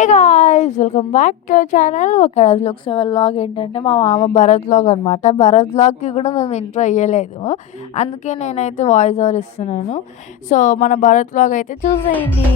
Hey guys! Welcome back to our channel. ఒక రోజులో ఒకసారి వ్లాగ్ ఏంటంటే మా మామ భరత్ వ్లాగ్ అనమాట. భరత్ వ్లాగ్‌కి కూడా మేము ఇంట్రో ఇయ్యలేదు. అందుకే నేనైతే వాయిస్ ఓవర్ ఇస్తున్నాను. సో, మన భరత్ వ్లాగ్ అయితే చూసేయండి.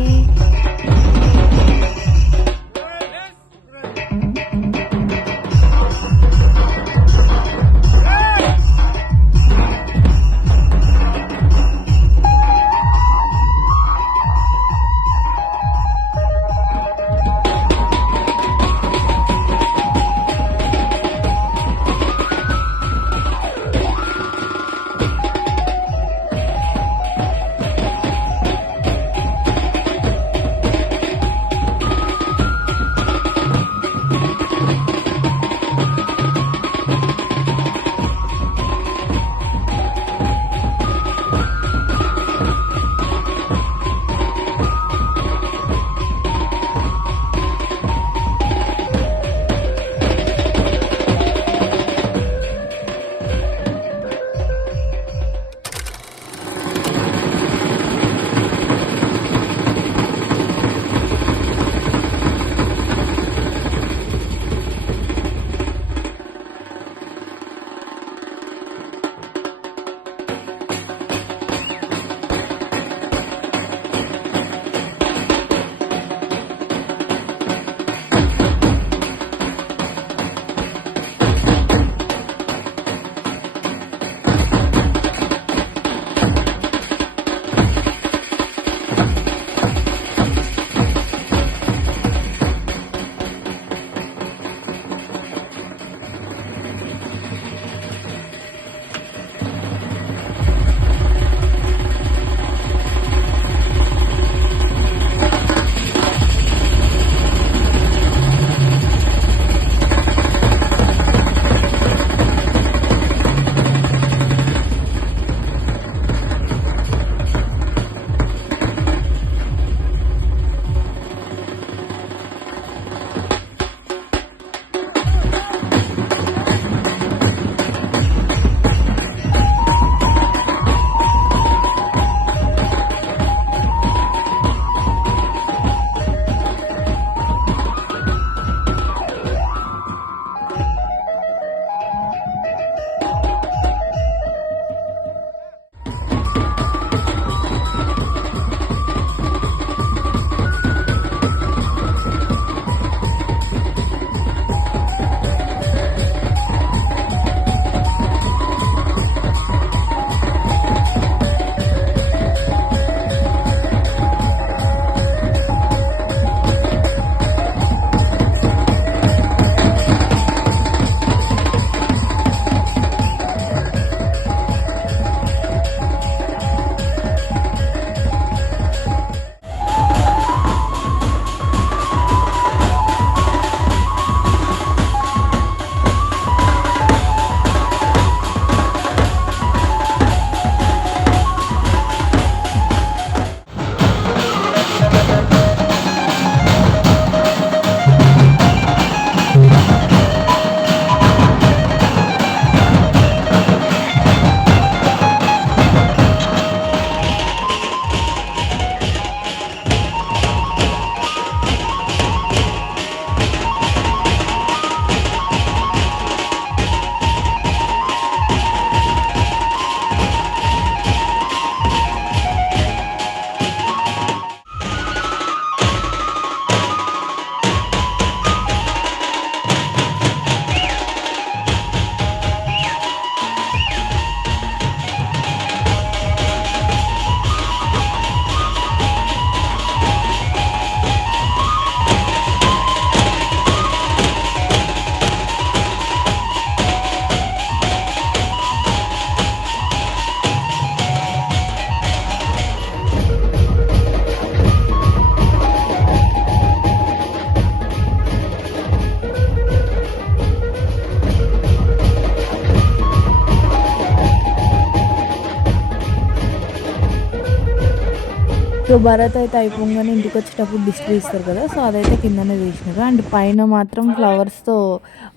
సో భరత్ అయితే అయిపోగానే ఇంటికి వచ్చేటప్పుడు దిష్టి తీస్తారు కదా, సో అదైతే కిందనే తీసినారు. అండ్ పైన మాత్రం ఫ్లవర్స్తో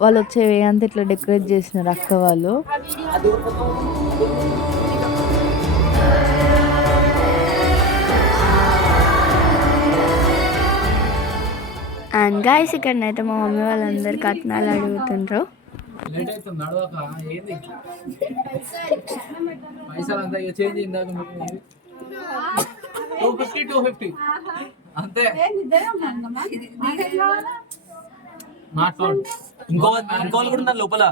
వాళ్ళు వచ్చే వే అంతా ఇట్లా డెకరేట్ చేసినారు అక్క వాళ్ళు. అండ్ గైస్ ఇక్కడనైతే మా మమ్మీ వాళ్ళందరు కట్నాలు అడుగుతుండ్రు. ఇంకోళ్ళు కూడా ఉన్నారు లోపల.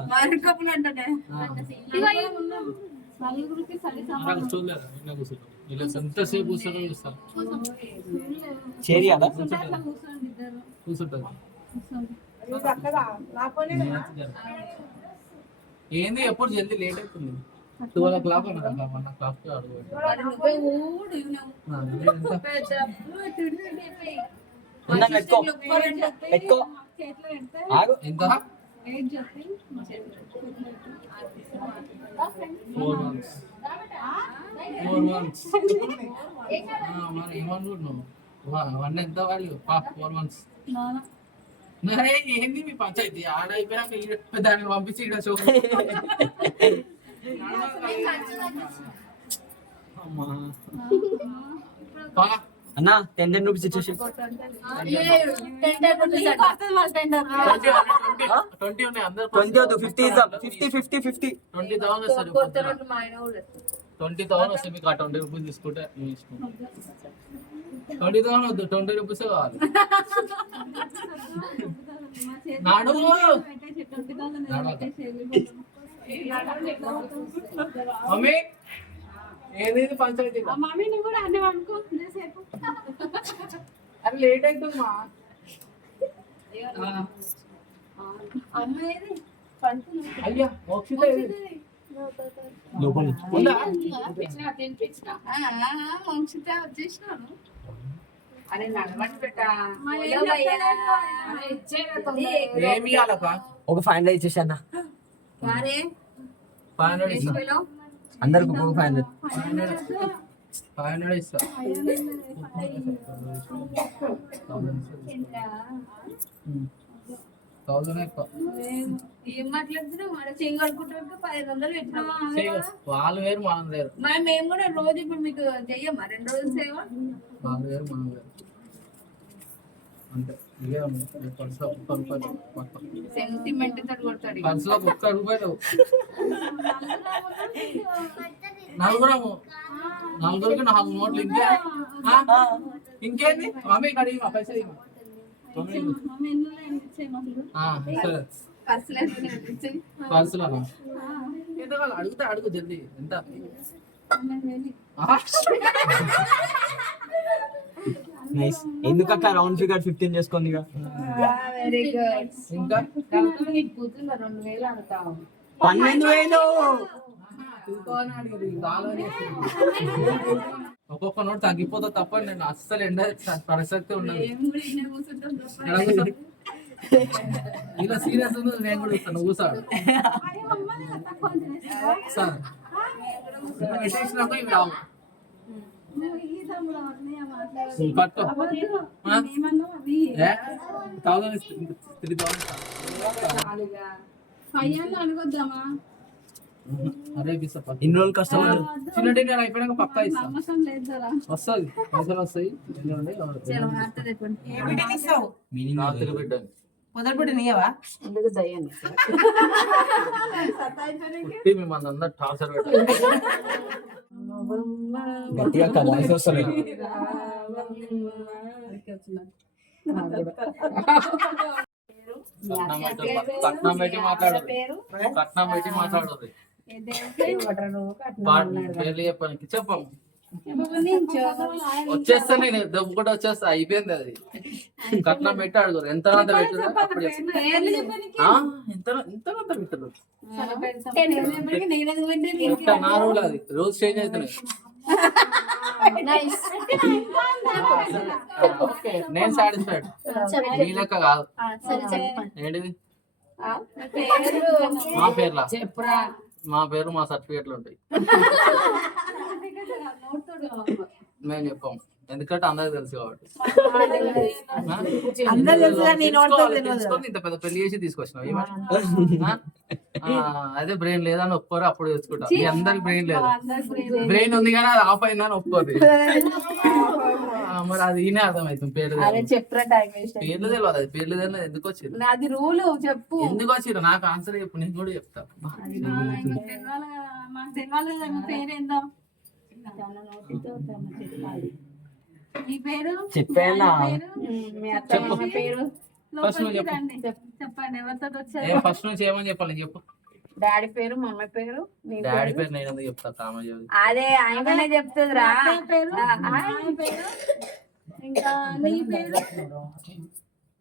ఏంది ఎప్పుడు జల్దీ లేట్ అవుతుంది. 12 o'clock అన్నదా 1 o'clock పెట్టుకో ఎంత 4 months మరి ఏమనుకుంటున్నావు? 1 ఎంత వాల్యూ 4 months. ఏంది మీ పంచాయతీ ఆడ అయిపోయినాక దాన్ని పంపించి ఇక్కడ షో అన్న 10 రూపీస్ ఇచ్చేసి 20 ఉన్నాయి అందరు 50 ఇద్దాం. 50 20,000 వస్తుంది. 20,000 వస్తుంది మీకు. ఆ 20 రూపీస్ తీసుకుంటే 20,000 వద్దు 20 రూపీసే కావాలి. నాడు మమ్మీ ఏది పంచాయతీ అది లేట్ అవుతుందమ్మా. అయ్యా మోక్షిత ఏమి ఒక 500 ఇచ్చేసి అన్న. 500 ఇస్తా. అందరికి ఒక 500 ఇస్తా. ఏం మాట్లాడుతున్నావు? వాళ్ళు వేరు మనం వేరు. మేము కూడా రోజు ఇప్పుడు మీకు చెయ్యమ్మా 2 రోజులు సేవ. వాళ్ళు వేరు మనం వేరు అంటే ఇదే పర్సులో సెంటిమెంట్ తోటి కొడతాడు. పర్సులో ₹1 నలుగురము. నలుగురికి 4 నోట్లు. ఇంకేంది మమ్మీ కడిగి మా పైసలు ఇవ్వ. సరే పర్సులో ఎంత వాళ్ళు అడుగుతా అడుగు జల్దీ ఎంత. నైస్. ఎందుకక్క రౌండ్ ఫిగర్ 15 చేసుకోండి. Very good. ఇంకా 2,000 అడుగుతావు. 12,000 ఒక్కొక్క నోట్ తగ్గిపోతా తప్ప నేను అస్సలు ఎండ పరిస్థితి ఉండదు. ఇలా సీరియస్ ఉంది. నేను కూడా ఇస్తాను కూర్చోడు సార్ పెట్టేసినాక ఇవి రావు. పట్టు 1,000 3,000 అడగొద్దామా? అరే ఇన్ని రోజులు కష్టపడ్డారు. చిన్న డిన్నర్ అయిపోయినాక పక్కా ఇస్తా. వస్తుంది పైసలు వస్తాయి. రాత్రి పెట్టండి మొదలుపెట్టి నీయవా పుట్టి మిమ్మల్ని అందరు టార్చర్ పెట్టండి. గట్టిగా వాయిస్ వస్తలేదు. కట్నం పెట్టి మాట్లాడదు. కట్నం పెట్టి మాట్లాడదు. పేర్లు చెప్పడానికి చెప్పము. వచ్చేస్తా నేను దెబ్బ వచ్చేస్తా. అయిపోయింది అది. కట్నం పెట్టి అడుగురు ఎంత పెట్టారు. అప్పుడు ఎంత పెట్టారు. నా రోజు అది రోజు చేంజ్ అవుతున్నాయి. నేను సాటిస్ఫైడ్. మీ లెక్క కాదు. ఏంటిది మా పేర్లా? మా పేరు మా సర్టిఫికెట్లు ఉంటాయి. మేము చెప్పాము ఎందుకంటే అందరికి తెలుసు కాబట్టి అందరు తెలుసు కానీ నేను వాడితో తెలుసుకోవాలి, తెలియదు. తెలుసుకొని ఇంత పెద్ద పెళ్లి చేసి తీసుకొచ్చినావు అదే బ్రెయిన్ లేదని ఒప్పుకోరు అప్పుడు తెచ్చుకుంటా మీ అందరికి బ్రెయిన్ లేదు బ్రెయిన్ ఉంది కానీ అది ఆఫ్ అయిందని ఒప్పుకోదు మరి అది ఈయనే అర్థమవుతుంది పేర్లు అరే చెప్పరా టైం వేస్ట్ పేర్లు తెలియదు అది పేర్లు తెలియదు ఎందుకు వచ్చిర్రు నాది రూల్ చెప్పు ఎందుకు వచ్చిర్రు నాకు ఆన్సర్ చెప్పు నేను కూడా చెప్తా మాకు తెలియాలి కదా మీ పేరేందో మీ పేరు చెప్పేనా? మీ అత్తమ్మ పేరు ఫస్ట్ నువ్వు చెప్పు. రండి. చెప్పండి ఎవరితో వచ్చారు ఫస్ట్ నుంచి ఏమని చెప్పాలి చెప్పు డాడీ పేరు మమ్మీ పేరు నీ డాడీ పేరు పేరు నేను ఎందుకు చెప్తా కామజీవి అదే ఆయననే చెప్తుందిరా పేరు ఆయన పేరు ఇంకా నీ పేరు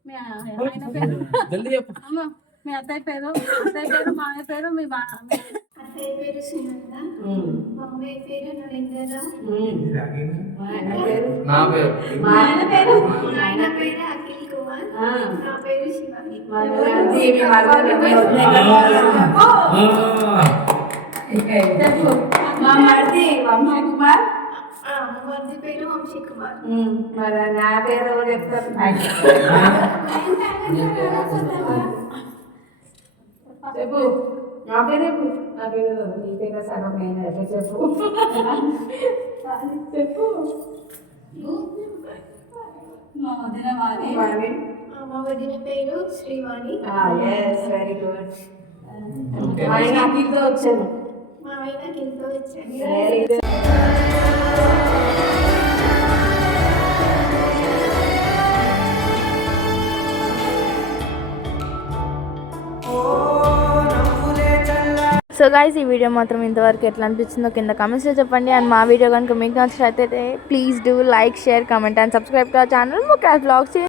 మీ ఆయన పేరు జల్దీ చెప్పు అమ్మ మీ అత్తయ్య పేరు మామయ్య పేరు మీ అత్తయ్య పేరు సునంద, మమ్మీ పేరు నరేంద్రరావు, నా పేరు మా ఆయన పేరు ఆయన పేరు అఖిల్ కుమార్, నా పేరు శివాని. చెప్పు మా మరిది వంశీ కుమార్ మరిది పేరు వంశీ కుమార్. మరి నా పేరు ఎవరు చెప్తారు చెప్పు నా పేరు చెప్పు నా పేరు నీ పేరు సగం అయినా చెప్పు చెప్పు మా వదిన వాణి మా వదిన పేరు శ్రీవాణి, వెరీ గుడ్ ఆయన అఖిల్తో వచ్చాను మా ఆయన కింద వచ్చాను. వెరీ గుడ్ సో గైస్ ఈ వీడియో మాత్రం ఇంతవరకు ఎట్లా అనిపించిందో కింద కమెంట్స్లో చెప్పండి. అండ్ మా వీడియో కనుక మీకు నచ్చినట్లయితే please do like share comment and subscribe to our channel Mukharaj vlogs.